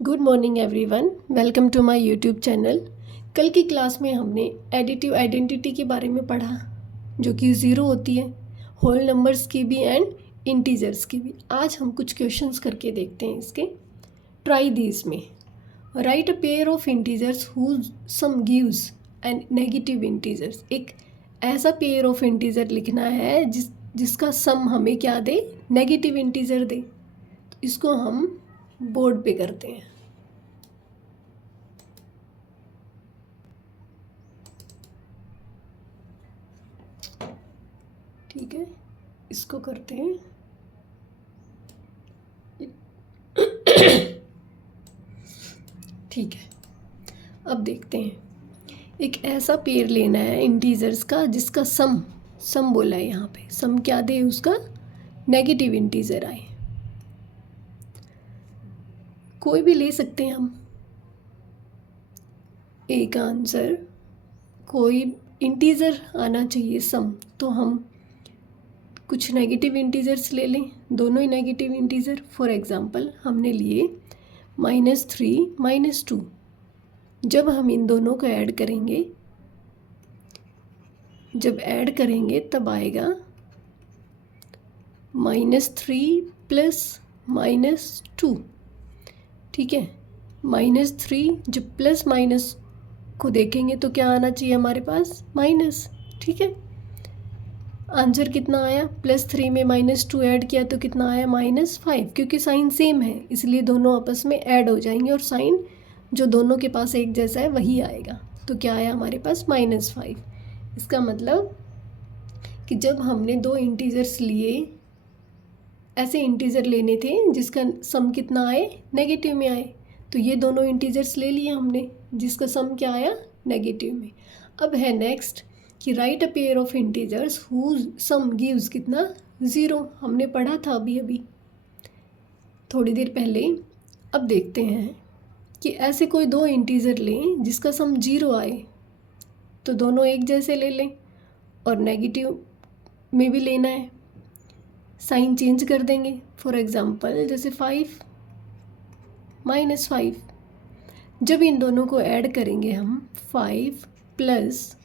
Good morning everyone, welcome to my YouTube channel. कल की class में हमने एडिटिव आइडेंटिटी के बारे में पढ़ा, जो कि ज़ीरो होती है, होल नंबर्स की भी एंड इंटीजर्स की भी। आज हम कुछ क्वेश्चंस करके देखते हैं इसके। ट्राई दीज में write a pair of integers whose sum gives and negative integers. एक ऐसा पेयर ऑफ इंटीजर लिखना है जिसका सम हमें क्या दे, नेगेटिव इंटीजर दे। तो इसको हम बोर्ड पे करते हैं। ठीक है, इसको करते हैं। ठीक है, अब देखते हैं। एक ऐसा पेयर लेना है इंटीजर्स का जिसका सम बोला है यहाँ पे। सम क्या दे, उसका नेगेटिव इंटीजर आए। कोई भी ले सकते हैं हम एक आंसर, कोई इंटीजर आना चाहिए सम। तो हम कुछ नेगेटिव इंटीजर्स ले लें, दोनों ही नेगेटिव इंटीजर। फॉर एग्जांपल हमने लिए -3 -2। जब हम इन दोनों को ऐड करेंगे, तब आएगा -3 प्लस -2। ठीक है, -3 जब प्लस माइनस को देखेंगे तो क्या आना चाहिए हमारे पास, माइनस। ठीक है, आंसर कितना आया, +3 में -2 ऐड किया तो कितना आया, -5। क्योंकि साइन सेम है इसलिए दोनों आपस में ऐड हो जाएंगे और साइन जो दोनों के पास एक जैसा है वही आएगा। तो क्या आया हमारे पास, -5। इसका मतलब कि जब हमने दो इंटीजर्स लिए, ऐसे इंटीजर लेने थे जिसका सम कितना आए, नेगेटिव में आए। तो ये दोनों इंटीजर्स ले लिए हमने जिसका सम क्या आया, नेगेटिव में। अब है नेक्स्ट कि write a pair of integers whose sum gives कितना, 0। हमने पढ़ा था अभी थोड़ी देर पहले। अब देखते हैं कि ऐसे कोई दो इंटीजर लें जिसका सम 0 आए, तो दोनों एक जैसे ले लें और नेगेटिव में भी लेना है, साइन चेंज कर देंगे। फॉर एग्जांपल जैसे 5 -5। जब इन दोनों को ऐड करेंगे हम, 5 प्लस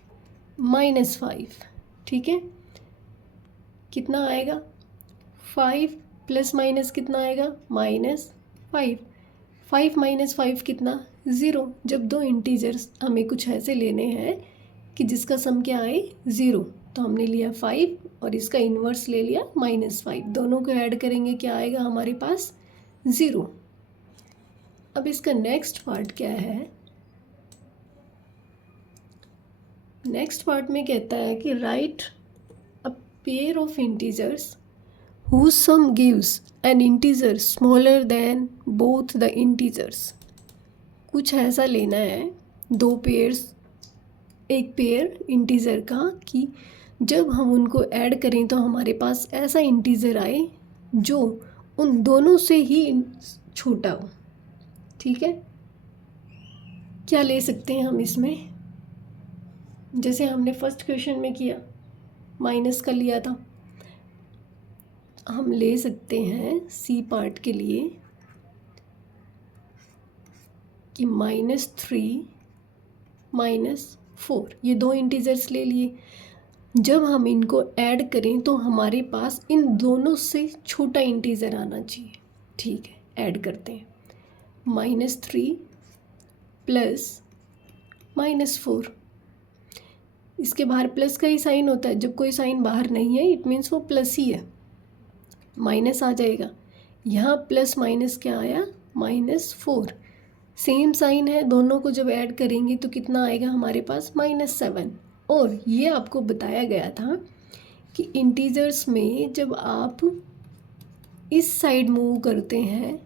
-5, ठीक है, कितना आएगा, 5 प्लस माइनस कितना आएगा, -5। 5 - 5 कितना, 0। जब दो इंटीजर्स हमें कुछ ऐसे लेने हैं कि जिसका सम क्या आए, 0, तो हमने लिया 5 और इसका इन्वर्स ले लिया -5। दोनों को ऐड करेंगे क्या आएगा हमारे पास, 0। अब इसका नेक्स्ट पार्ट क्या है, नेक्स्ट पार्ट में कहता है कि write a pair of integers whose sum gives an integer smaller than both the integers। कुछ ऐसा लेना है, दो पेयर्स, एक पेयर इंटीजर का, कि जब हम उनको ऐड करें तो हमारे पास ऐसा इंटीजर आए जो उन दोनों से ही छोटा हो। ठीक है, क्या ले सकते हैं हम इसमें, जैसे हमने फर्स्ट क्वेश्चन में किया, माइनस का लिया था, हम ले सकते हैं सी पार्ट के लिए कि -3 -4, ये दो इंटीजर्स ले लिए। जब हम इनको ऐड करें तो हमारे पास इन दोनों से छोटा इंटीजर आना चाहिए। ठीक है, ऐड करते हैं, -3 प्लस -4। इसके बाहर प्लस का ही साइन होता है, जब कोई साइन बाहर नहीं है इट मीन्स वो प्लस ही है, माइनस आ जाएगा। यहाँ प्लस माइनस क्या आया, -4। सेम साइन है, दोनों को जब ऐड करेंगे तो कितना आएगा हमारे पास, -7। और ये आपको बताया गया था कि इंटीजर्स में जब आप इस साइड मूव करते हैं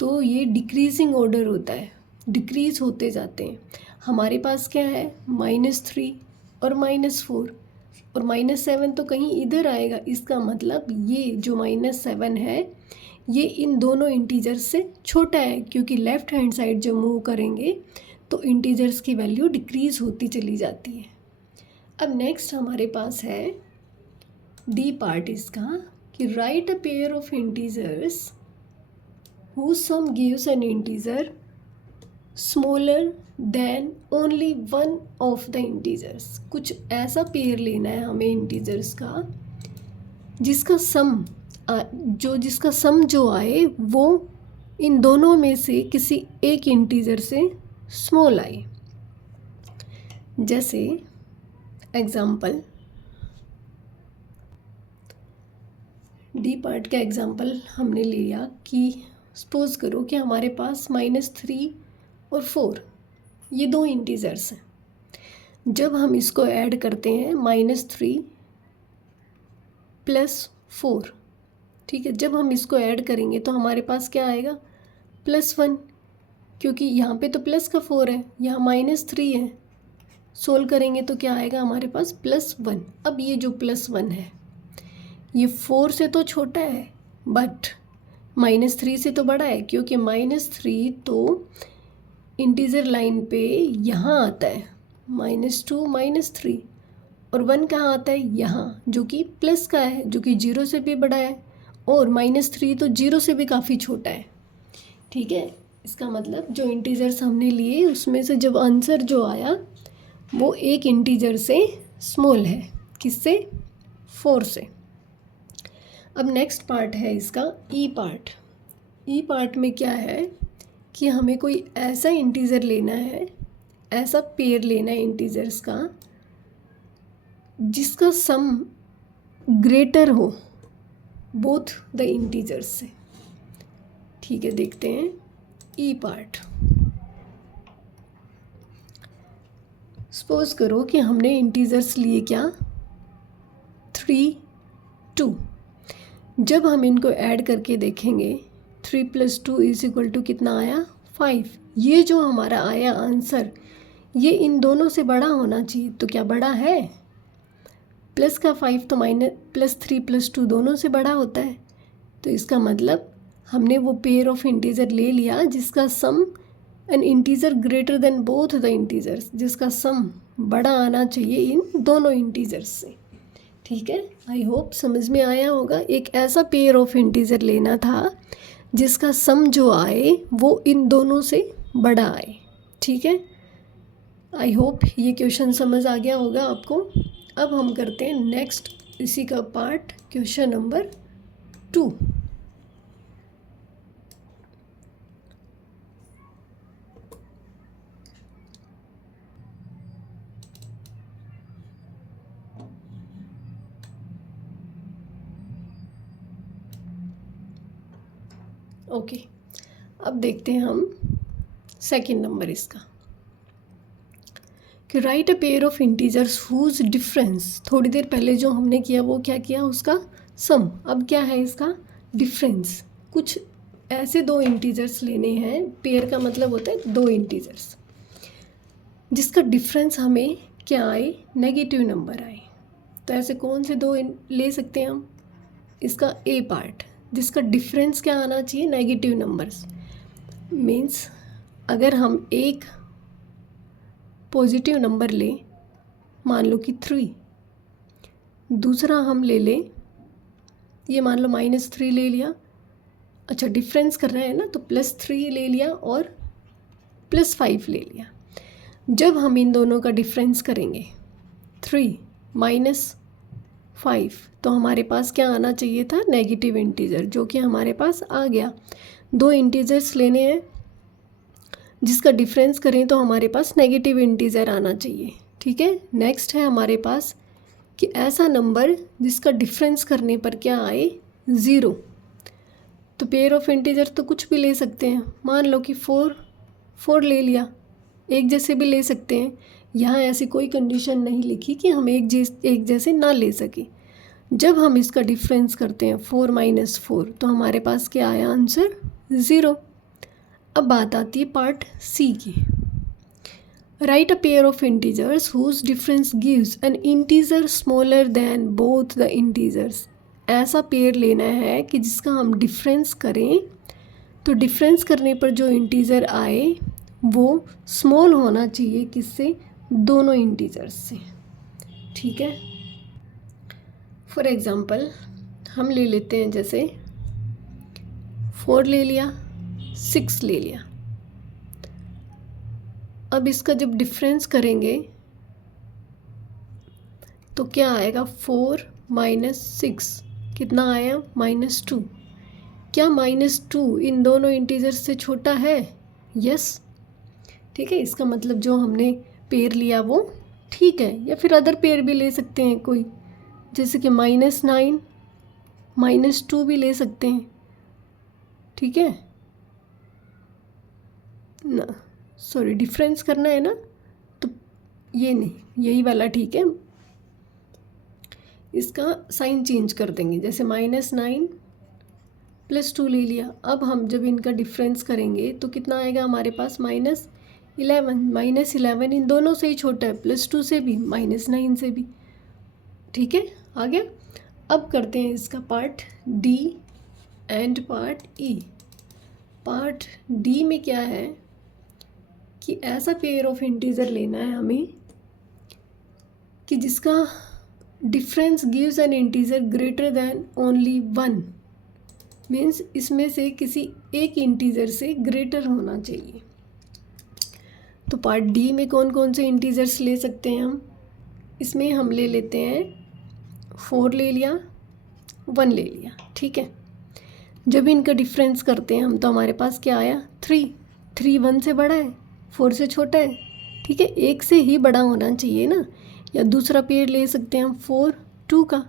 तो ये डिक्रीजिंग ऑर्डर होता है, डिक्रीज होते जाते हैं। हमारे पास क्या है, -3 और -4 और -7 तो कहीं इधर आएगा। इसका मतलब ये जो -7 है ये इन दोनों इंटीजर्स से छोटा है, क्योंकि लेफ़्ट हैंड साइड जब मूव करेंगे तो इंटीजर्स की वैल्यू डिक्रीज़ होती चली जाती है। अब नेक्स्ट हमारे पास है डी पार्ट इसका, कि write a pair of integers whose sum gives an integer smaller than only one of the integers। कुछ ऐसा पेयर लेना है हमें इंटीजर्स का जिसका सम जो आए वो इन दोनों में से किसी एक इंटीजर से स्मॉल आए। जैसे एग्जाम्पल डी पार्ट का एग्जाम्पल हमने लिया कि सपोज करो कि हमारे पास -3 और 4 ये दो इंटीजर्स हैं। जब हम इसको ऐड करते हैं -3 + 4, ठीक है, जब हम इसको ऐड करेंगे तो हमारे पास क्या आएगा +1, क्योंकि यहाँ पे तो प्लस का 4 है, यहाँ -3 है। सोल्व करेंगे तो क्या आएगा हमारे पास +1। अब ये जो +1 है ये 4 से तो छोटा है बट -3 से तो बड़ा है, क्योंकि -3 तो इंटीजर लाइन पे यहाँ आता है -2 -3, और 1 कहाँ आता है यहाँ, जो कि प्लस का है, जो कि 0 से भी बड़ा है, और -3 तो 0 से भी काफ़ी छोटा है। ठीक है, इसका मतलब जो इंटीजर्स हमने लिए उसमें से जब आंसर जो आया वो एक इंटीजर से स्मॉल है, किससे, 4 से। अब नेक्स्ट पार्ट है इसका ई पार्ट। ई पार्ट में क्या है कि हमें कोई ऐसा इंटीजर लेना है, ऐसा पेयर लेना है इंटीजर्स का जिसका सम ग्रेटर हो बोथ द इंटीजर्स से। ठीक है, देखते हैं ई पार्ट। सपोज करो कि हमने इंटीजर्स लिए क्या 3 2। जब हम इनको ऐड करके देखेंगे 3 + 2 = कितना आया 5। ये जो हमारा आया आंसर ये इन दोनों से बड़ा होना चाहिए, तो क्या बड़ा है, प्लस का 5 तो +3 + 2 दोनों से बड़ा होता है। तो इसका मतलब हमने वो पेयर ऑफ इंटीजर ले लिया जिसका sum n integer greater than both the integers, जिसका सम बड़ा आना चाहिए इन दोनों इंटीजर्स से। ठीक है, आई होप समझ में आया होगा। एक ऐसा पेयर ऑफ इंटीजर लेना था जिसका सम जो आए वो इन दोनों से बड़ा आए। ठीक है, आई होप ये क्वेश्चन समझ आ गया होगा आपको। अब हम करते हैं नेक्स्ट इसी का पार्ट, क्वेश्चन नंबर 2। ओके, अब देखते हैं हम सेकंड नंबर इसका कि write a pair of integers whose difference. थोड़ी देर पहले जो हमने किया वो क्या किया, उसका सम। अब क्या है इसका डिफरेंस। कुछ ऐसे दो इंटीजर्स लेने हैं, पेयर का मतलब होता है दो इंटीजर्स जिसका डिफरेंस हमें क्या आए, नेगेटिव नंबर आए। तो ऐसे कौन से दो ले सकते हैं हम, इसका ए पार्ट जिसका डिफरेंस क्या आना चाहिए, नेगेटिव नंबर्स। मीन्स अगर हम एक पॉजिटिव नंबर लें, मान लो कि 3, दूसरा हम ले लें, ये मान लो -3 ले लिया। अच्छा, डिफरेंस कर रहे हैं ना, तो +3 ले लिया और +5 ले लिया। जब हम इन दोनों का डिफरेंस करेंगे 3 - 5, तो हमारे पास क्या आना चाहिए था, नेगेटिव इंटीजर, जो कि हमारे पास आ गया। दो इंटीजर्स लेने हैं जिसका डिफरेंस करें तो हमारे पास नेगेटिव इंटीजर आना चाहिए। ठीक है, नेक्स्ट है हमारे पास कि ऐसा नंबर जिसका डिफरेंस करने पर क्या आए, 0। तो पेयर ऑफ इंटीजर तो कुछ भी ले सकते हैं, मान लो कि 4 ले लिया, एक जैसे भी ले सकते हैं। यहाँ ऐसी कोई कंडीशन नहीं लिखी कि हम एक जैसे ना ले सके। जब हम इसका डिफरेंस करते हैं 4 - 4, तो हमारे पास क्या आया आंसर, 0। अब बात आती है पार्ट सी की। Write a pair of integers whose difference gives an integer smaller than both the integers. ऐसा पेयर लेना है कि जिसका हम डिफरेंस करें तो डिफरेंस करने पर जो इंटीजर आए वो स्मॉल होना चाहिए, किससे, दोनों इंटीजर्स से। ठीक है, फॉर एग्ज़ाम्पल हम ले लेते हैं, जैसे 4 ले लिया 6 ले लिया। अब इसका जब डिफरेंस करेंगे तो क्या आएगा, 4 माइनस 6 कितना आया, -2। क्या -2 इन दोनों इंटीजर से छोटा है? यस, ठीक है। इसका मतलब जो हमने पेयर लिया वो ठीक है, या फिर अदर पेयर भी ले सकते हैं कोई, जैसे कि -9 -2 भी ले सकते हैं, ठीक है ना। सॉरी, डिफरेंस करना है ना, तो ये नहीं, यही वाला ठीक है। इसका साइन चेंज कर देंगे, जैसे -9 + 2 ले लिया। अब हम जब इनका डिफरेंस करेंगे तो कितना आएगा हमारे पास, -11। -11 इन दोनों से ही छोटा है, +2 से भी, -9 से भी, ठीक है। आ गया। अब करते हैं इसका part D and part E. Part D में क्या है कि ऐसा पेयर ऑफ इंटीजर लेना है हमें कि जिसका difference gives an integer greater then only 1, means इसमें से किसी एक इंटीजर से ग्रेटर होना चाहिए। तो पार्ट डी में कौन कौन से इंटीजर्स ले सकते हैं हम? इसमें हम ले लेते हैं 4 ले लिया, 1 ले लिया, ठीक है। जब इनका डिफरेंस करते हैं हम तो हमारे पास क्या आया, 3 1 से बड़ा है, 4 से छोटा है, ठीक है। एक से ही बड़ा होना चाहिए ना। या दूसरा पेयर ले सकते हैं हम 4 2 का,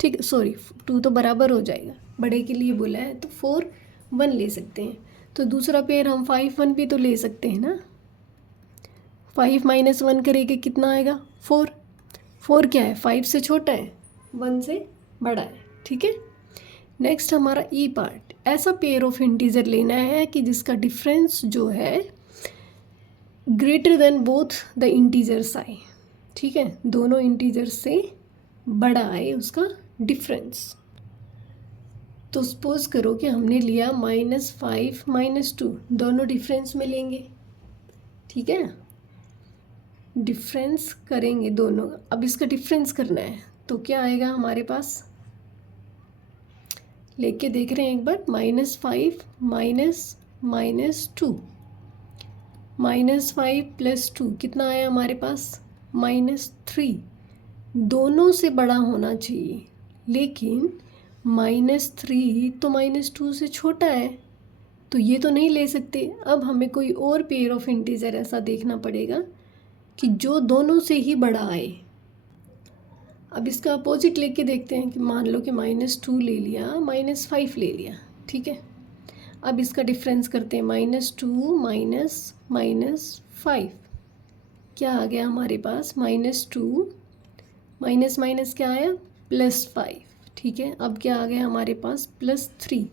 ठीक है। सॉरी, 2 तो बराबर हो जाएगा, बड़े के लिए बोला है, तो 4 1 ले सकते हैं। तो दूसरा पेयर हम 5 1 भी तो ले सकते हैं ना। 5 - 1 करेंगे कितना आएगा, 4। 4 क्या है, 5 से छोटा है, 1 से बड़ा है, ठीक है। नेक्स्ट हमारा ई पार्ट, ऐसा पेयर ऑफ इंटीजर लेना है कि जिसका डिफरेंस जो है greater than both the integers आए, ठीक है। दोनों इंटीजर्स से बड़ा आए उसका डिफरेंस। तो सपोज करो कि हमने लिया -5 -2, दोनों डिफरेंस में लेंगे, ठीक है। डिफरेंस करेंगे दोनों। अब इसका डिफरेंस करना है तो क्या आएगा हमारे पास, लेके देख रहे हैं एक बार, -5 -2 -5 + 2 कितना आया हमारे पास, -3। दोनों से बड़ा होना चाहिए, लेकिन -3 तो -2 से छोटा है, तो ये तो नहीं ले सकते। अब हमें कोई और पेयर ऑफ इंटीजर ऐसा देखना पड़ेगा कि जो दोनों से ही बड़ा आए। अब इसका अपोजिट लेके देखते हैं कि मान लो कि -2 ले लिया, -5 ले लिया, ठीक है। अब इसका डिफरेंस करते हैं, -2 -5 क्या आ गया हमारे पास, -2 माइनस क्या आया, +5, ठीक है। अब क्या आ गया हमारे पास, +3।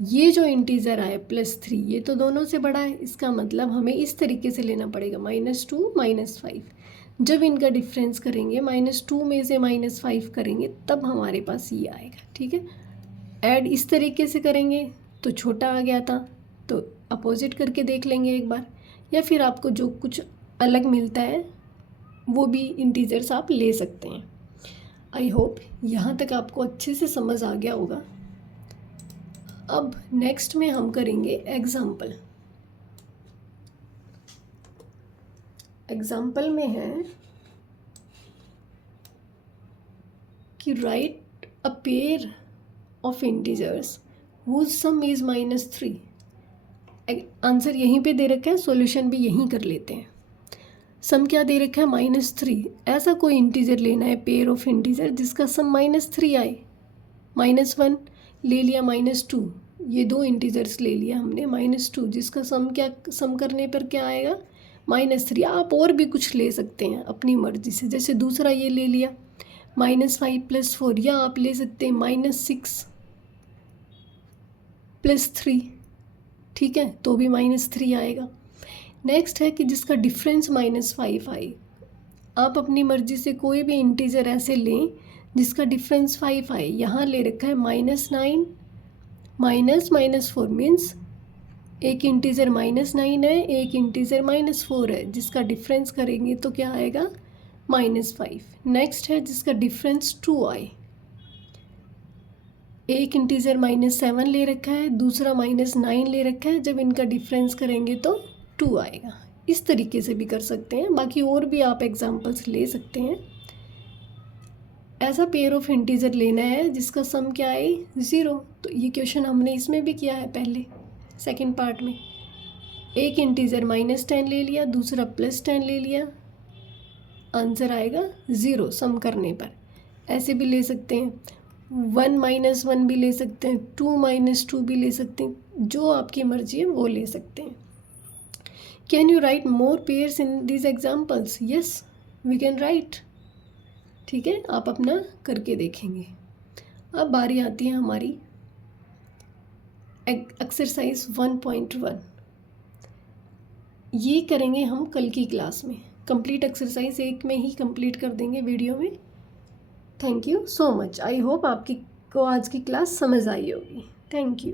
ये जो इंटीजर आया +3, ये तो दोनों से बड़ा है, इसका मतलब हमें इस तरीके से लेना पड़ेगा, -2 -5। जब इनका डिफरेंस करेंगे, -2 में से -5 करेंगे, तब हमारे पास ये आएगा, ठीक है। ऐड इस तरीके से करेंगे तो छोटा आ गया था, तो अपोजिट करके देख लेंगे एक बार, या फिर आपको जो कुछ अलग मिलता है वो भी इंटीजर्स आप ले सकते हैं। आई होप यहाँ तक आपको अच्छे से समझ आ गया होगा। अब नेक्स्ट में हम करेंगे एग्जाम्पल। एग्जाम्पल में है कि write a pair of integers whose sum is -3। Answer यहीं पे दे रखा है, सॉल्यूशन भी यहीं कर लेते हैं। सम क्या दे रखा है, -3। ऐसा कोई इंटीजर लेना है, पेयर ऑफ इंटीजर जिसका सम -3 आए। -1 ले लिया, -2, ये दो इंटीजर्स ले लिया हमने, -2 जिसका सम करने पर क्या आएगा, -3। आप और भी कुछ ले सकते हैं अपनी मर्जी से, जैसे दूसरा ये ले लिया -5 + 4, या आप ले सकते हैं -6 + 3, ठीक है, तो भी -3 आएगा। नेक्स्ट है कि जिसका डिफरेंस -5 आए। आप अपनी मर्जी से कोई भी इंटीजर ऐसे लें जिसका डिफरेंस 5 आए। यहाँ ले रखा है -9 -4, मीन्स एक इंटीजर -9 है, एक इंटीजर -4 है, जिसका डिफरेंस करेंगे तो क्या आएगा, -5। नेक्स्ट है जिसका डिफरेंस 2 आए। एक इंटीजर -7 ले रखा है, दूसरा -9 ले रखा है, जब इनका डिफरेंस करेंगे तो 2 आएगा। इस तरीके से भी कर सकते हैं, बाकी और भी आप एग्जांपल्स ले सकते हैं। ऐसा पेयर ऑफ इंटीजर लेना है जिसका सम क्या है 0। तो ये क्वेश्चन हमने इसमें भी किया है पहले सेकंड पार्ट में। एक इंटीजर -10 ले लिया, दूसरा +10 ले लिया, आंसर आएगा 0 सम करने पर। ऐसे भी ले सकते हैं, 1 - 1 भी ले सकते हैं, 2 - 2 भी ले सकते हैं, जो आपकी मर्जी है वो ले सकते हैं। Can you write more pairs in these examples? Yes we can write. ठीक है, आप अपना करके देखेंगे। अब बारी आती है हमारी एक्सरसाइज 1.1। ये करेंगे हम कल की क्लास में। कंप्लीट एक्सरसाइज एक में ही कंप्लीट कर देंगे वीडियो में। Thank you so much. I hope आपकी को आज की क्लास समझ आई होगी। Thank you.